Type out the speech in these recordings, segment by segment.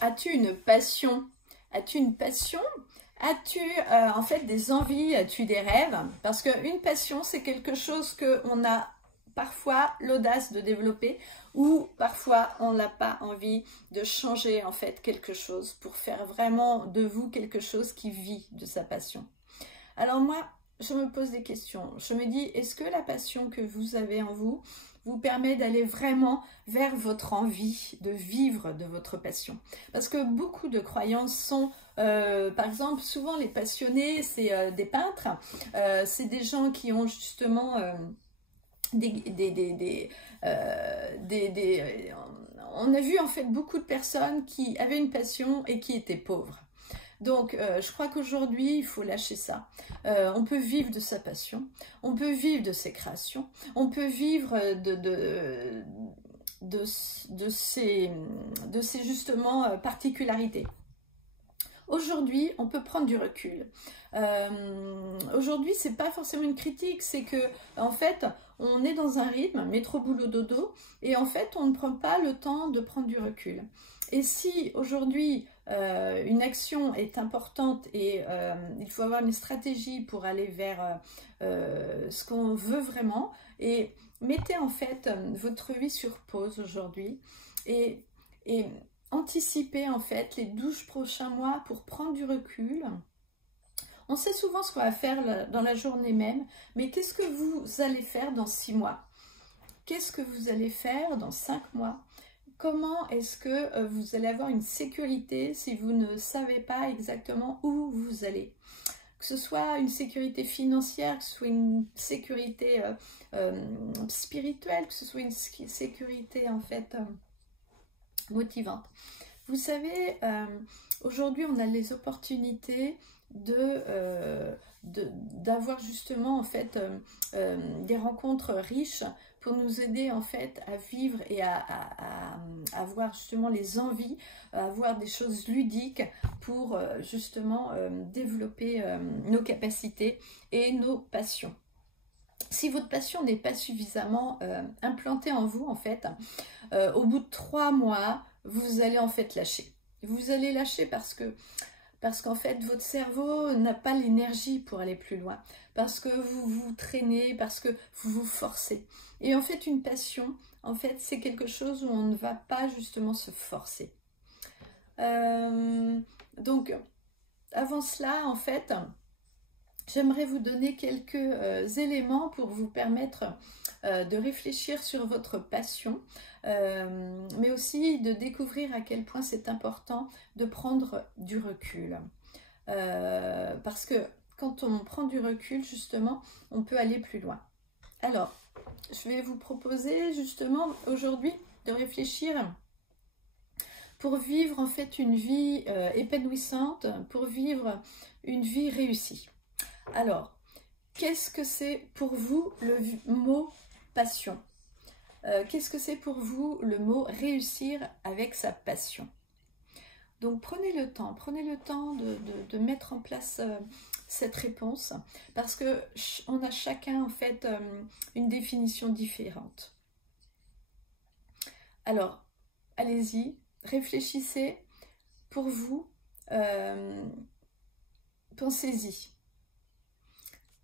As-tu une passion? As-tu une passion? As-tu en fait des envies? As-tu des rêves? Parce qu'une passion, c'est quelque chose qu'on a parfois l'audace de développer ou parfois on n'a pas envie de changer en fait quelque chose pour faire vraiment de vous quelque chose qui vit de sa passion. Alors moi, je me pose des questions. Je me dis, est-ce que la passion que vous avez en vous vous permet d'aller vraiment vers votre envie de vivre de votre passion? Parce que beaucoup de croyances sont, par exemple, souvent les passionnés, c'est des peintres, c'est des gens qui ont justement on a vu en fait beaucoup de personnes qui avaient une passion et qui étaient pauvres. Donc, je crois qu'aujourd'hui, il faut lâcher ça. On peut vivre de sa passion, on peut vivre de ses créations, on peut vivre de ses justement particularités. Aujourd'hui, on peut prendre du recul. Aujourd'hui, c'est pas forcément une critique, c'est que en fait, on est dans un rythme métro boulot dodo et en fait, on ne prend pas le temps de prendre du recul. Et si aujourd'hui une action est importante et il faut avoir une stratégie pour aller vers ce qu'on veut vraiment, et mettez en fait votre vie sur pause aujourd'hui et anticipez en fait les 12 prochains mois pour prendre du recul. On sait souvent ce qu'on va faire dans la journée même, mais qu'est-ce que vous allez faire dans 6 mois? Qu'est-ce que vous allez faire dans 5 mois? Comment est-ce que vous allez avoir une sécurité si vous ne savez pas exactement où vous allez? Que ce soit une sécurité financière, que ce soit une sécurité spirituelle, que ce soit une sécurité en fait motivante. Vous savez, aujourd'hui on a les opportunités d'avoir justement en fait des rencontres riches pour nous aider en fait à vivre et à avoir justement les envies, à avoir des choses ludiques pour justement développer nos capacités et nos passions. Si votre passion n'est pas suffisamment implantée en vous, en fait, au bout de 3 mois, vous allez en fait lâcher. Vous allez lâcher parce qu'en fait, votre cerveau n'a pas l'énergie pour aller plus loin, parce que vous vous traînez, parce que vous vous forcez. Et en fait, une passion, en fait, c'est quelque chose où on ne va pas justement se forcer. Donc, avant cela, en fait, j'aimerais vous donner quelques éléments pour vous permettre de réfléchir sur votre passion, mais aussi de découvrir à quel point c'est important de prendre du recul. Parce que quand on prend du recul, justement, on peut aller plus loin. Alors, je vais vous proposer justement aujourd'hui de réfléchir pour vivre en fait une vie épanouissante, pour vivre une vie réussie. Alors, qu'est-ce que c'est pour vous le mot passion? Qu'est-ce que c'est pour vous le mot réussir avec sa passion? Donc prenez le temps de mettre en place cette réponse parce que on a chacun en fait une définition différente. Alors, allez-y, réfléchissez pour vous, pensez-y.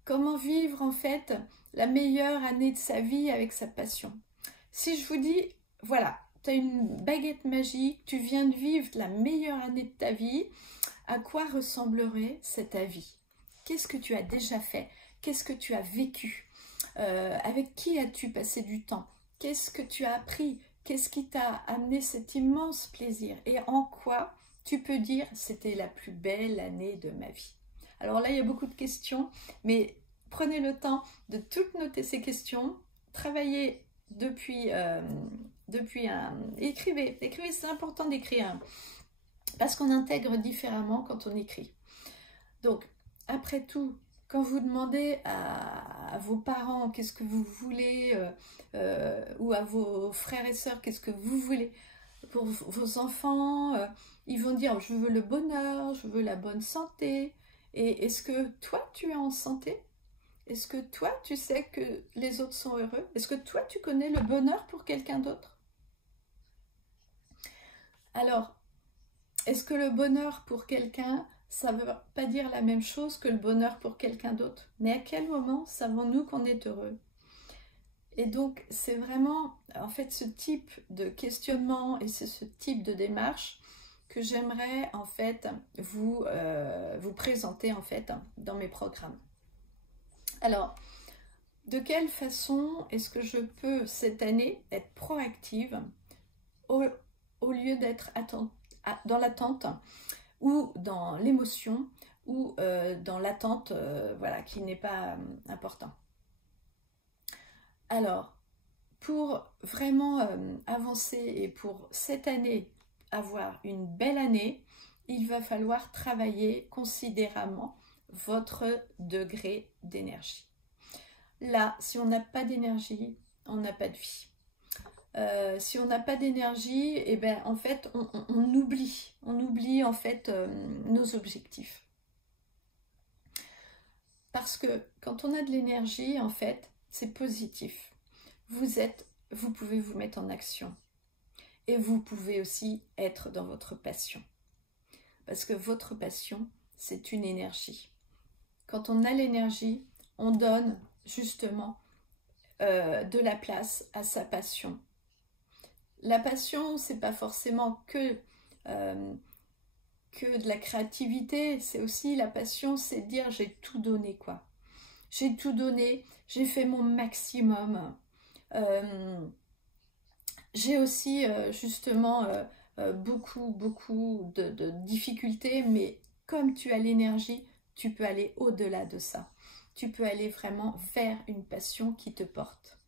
Comment vivre en fait la meilleure année de sa vie avec sa passion? Si je vous dis, voilà, tu as une baguette magique, tu viens de vivre la meilleure année de ta vie, à quoi ressemblerait cette vie? Qu'est-ce que tu as déjà fait? Qu'est-ce que tu as vécu? Avec qui as-tu passé du temps? Qu'est-ce que tu as appris? Qu'est-ce qui t'a amené cet immense plaisir? Et en quoi tu peux dire, c'était la plus belle année de ma vie? Alors là, il y a beaucoup de questions, mais prenez le temps de toutes noter ces questions, travaillez écrivez, c'est important d'écrire, parce qu'on intègre différemment quand on écrit. Donc, après tout, quand vous demandez à vos parents qu'est-ce que vous voulez, ou à vos frères et sœurs qu'est-ce que vous voulez pour vos enfants, ils vont dire je veux le bonheur, je veux la bonne santé. Et est-ce que toi tu es en santé? Est-ce que toi tu sais que les autres sont heureux? Est-ce que toi tu connais le bonheur pour quelqu'un d'autre? Alors, est-ce que le bonheur pour quelqu'un, ça ne veut pas dire la même chose que le bonheur pour quelqu'un d'autre? Mais à quel moment savons-nous qu'on est heureux? Et donc, c'est vraiment, en fait, ce type de questionnement et c'est ce type de démarche que j'aimerais, en fait, vous présenter, en fait, dans mes programmes. Alors, de quelle façon est-ce que je peux, cette année, être proactive au lieu d'être dans l'attente ou dans l'émotion ou dans l'attente, voilà, qui n'est pas important. Alors, pour vraiment avancer et pour cette année avoir une belle année, il va falloir travailler considérablement votre degré d'énergie. Là, si on n'a pas d'énergie, on n'a pas de vie. Si on n'a pas d'énergie, eh ben, en fait, on oublie en fait nos objectifs. Parce que quand on a de l'énergie, en fait, c'est positif. Vous pouvez vous mettre en action. Et vous pouvez aussi être dans votre passion. Parce que votre passion, c'est une énergie. Quand on a l'énergie, on donne justement de la place à sa passion. La passion, c'est pas forcément que de la créativité, c'est aussi la passion, c'est dire j'ai tout donné quoi. J'ai tout donné, j'ai fait mon maximum. J'ai aussi justement beaucoup de difficultés, mais comme tu as l'énergie, tu peux aller au-delà de ça. Tu peux aller vraiment vers une passion qui te porte.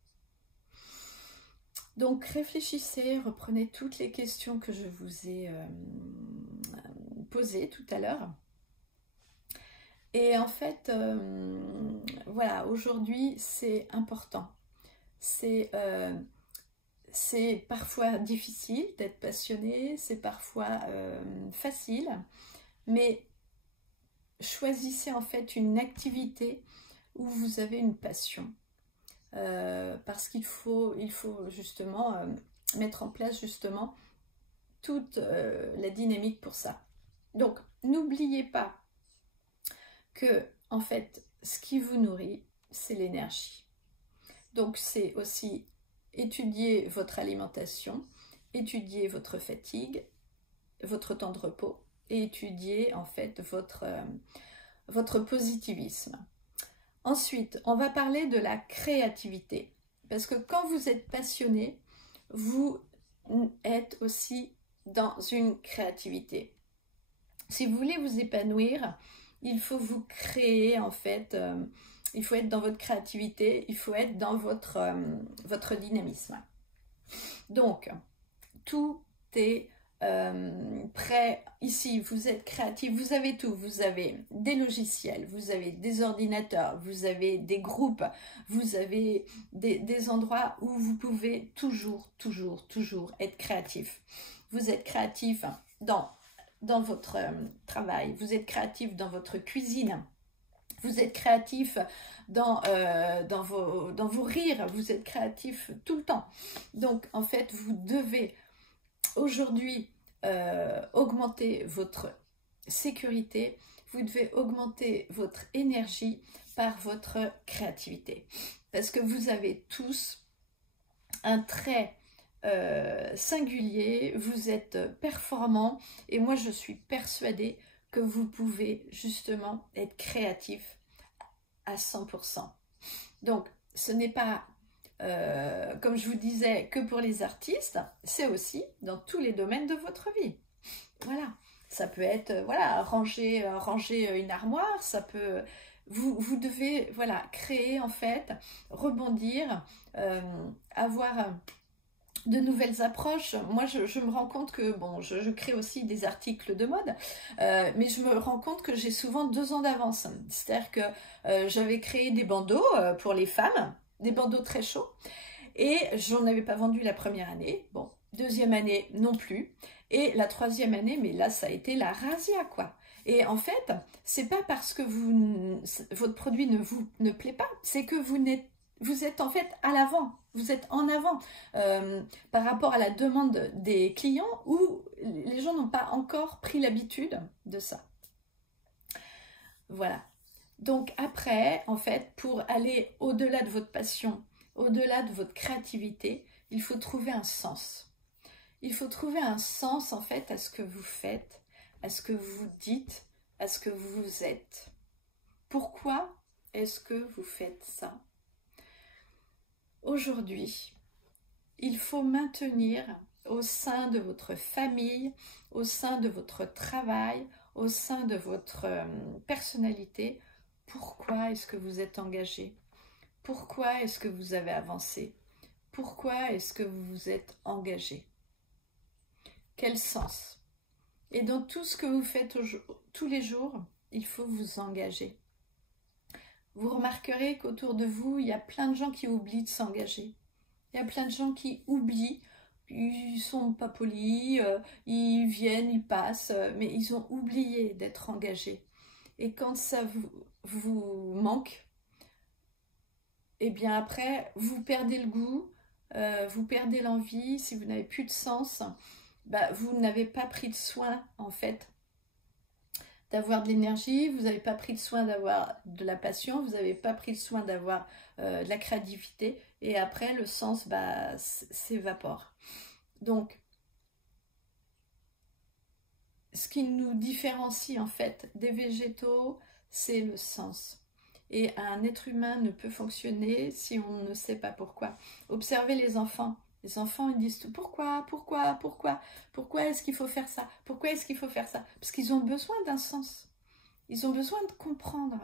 Donc réfléchissez, reprenez toutes les questions que je vous ai posées tout à l'heure. Et en fait, voilà, aujourd'hui, c'est important. C'est parfois difficile d'être passionné, c'est parfois facile, mais choisissez en fait une activité où vous avez une passion. Parce qu'il faut justement mettre en place justement toute la dynamique pour ça. Donc, n'oubliez pas que, en fait, ce qui vous nourrit, c'est l'énergie. Donc, c'est aussi étudier votre alimentation, étudier votre fatigue, votre temps de repos, et étudier, en fait, votre positivisme. Ensuite, on va parler de la créativité. Parce que quand vous êtes passionné, vous êtes aussi dans une créativité. Si vous voulez vous épanouir, il faut vous créer en fait, il faut être dans votre créativité, il faut être dans votre dynamisme. Donc, tout est prêt. Ici, vous êtes créatif, vous avez tout. Vous avez des logiciels, vous avez des ordinateurs, vous avez des groupes, vous avez des endroits où vous pouvez toujours être créatif. Vous êtes créatif dans votre travail, vous êtes créatif dans votre cuisine, vous êtes créatif dans vos rires, vous êtes créatif tout le temps. Donc, en fait, vous devez aujourd'hui augmenter votre sécurité, vous devez augmenter votre énergie par votre créativité. Parce que vous avez tous un trait singulier, vous êtes performant et moi je suis persuadée que vous pouvez justement être créatif à 100%. Donc ce n'est pas comme je vous disais que pour les artistes, c'est aussi dans tous les domaines de votre vie. Voilà, ça peut être voilà, ranger une armoire, ça peut vous devez voilà, créer en fait, rebondir, avoir de nouvelles approches. Moi, je me rends compte que, bon, je crée aussi des articles de mode, mais je me rends compte que j'ai souvent 2 ans d'avance. C'est-à-dire que j'avais créé des bandeaux pour les femmes, des bandeaux très chauds, et j'en avais pas vendu la première année. Bon, deuxième année non plus, et la troisième année, mais là, ça a été la razzia, quoi. Et en fait, c'est pas parce que votre produit ne plaît pas, c'est que vous êtes en fait à l'avant. vous êtes en avant par rapport à la demande des clients ou les gens n'ont pas encore pris l'habitude de ça. Voilà. Donc après, en fait, pour aller au-delà de votre passion, au-delà de votre créativité, il faut trouver un sens. Il faut trouver un sens, en fait, à ce que vous faites, à ce que vous dites, à ce que vous êtes. Pourquoi est-ce que vous faites ça? Aujourd'hui, il faut maintenir au sein de votre famille, au sein de votre travail, au sein de votre personnalité, pourquoi est-ce que vous êtes engagé? Pourquoi est-ce que vous avez avancé? Pourquoi est-ce que vous vous êtes engagé? Quel sens? Et dans tout ce que vous faites tous les jours, il faut vous engager. Vous remarquerez qu'autour de vous, il y a plein de gens qui oublient de s'engager. Il y a plein de gens qui oublient, ils sont pas polis, ils viennent, ils passent, mais ils ont oublié d'être engagés. Et quand ça vous manque, et bien après, vous perdez le goût, vous perdez l'envie, si vous n'avez plus de sens, bah, vous n'avez pas pris de soin, en fait, d'avoir de l'énergie, vous n'avez pas pris de soin d'avoir de la passion, vous n'avez pas pris de soin d'avoir de la créativité, et après, le sens bah, s'évapore. Donc, ce qui nous différencie, en fait, des végétaux, c'est le sens. Et un être humain ne peut fonctionner si on ne sait pas pourquoi. Observez les enfants. Les enfants, ils disent pourquoi est-ce qu'il faut faire ça? Pourquoi est-ce qu'il faut faire ça? Parce qu'ils ont besoin d'un sens. Ils ont besoin de comprendre.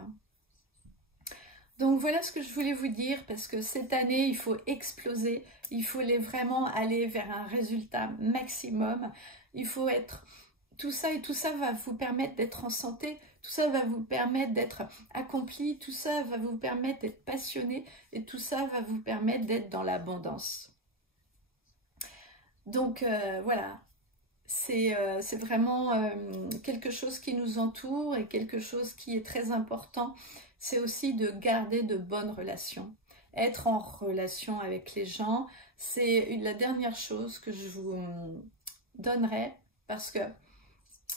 Donc voilà ce que je voulais vous dire, parce que cette année, il faut exploser. Il faut vraiment aller vers un résultat maximum. Il faut être... Tout ça et tout ça va vous permettre d'être en santé. Tout ça va vous permettre d'être accompli. Tout ça va vous permettre d'être passionné. Et tout ça va vous permettre d'être dans l'abondance. Donc voilà, c'est vraiment quelque chose qui nous entoure et quelque chose qui est très important. C'est aussi de garder de bonnes relations. Être en relation avec les gens, c'est la dernière chose que je vous donnerai, parce que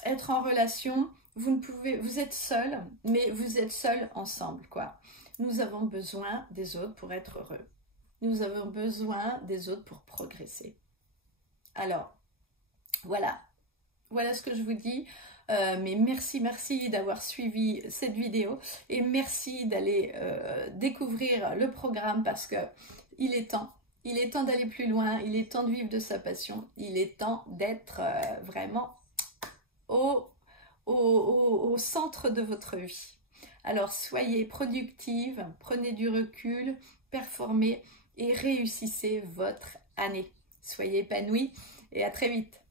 être en relation, vous êtes seul, mais vous êtes seul ensemble, quoi. Nous avons besoin des autres pour être heureux. Nous avons besoin des autres pour progresser. Alors, voilà ce que je vous dis. Mais merci d'avoir suivi cette vidéo et merci d'aller découvrir le programme, parce que il est temps d'aller plus loin, il est temps de vivre de sa passion, il est temps d'être vraiment au centre de votre vie. Alors soyez productive, prenez du recul, performez et réussissez votre année. Soyez épanouis et à très vite.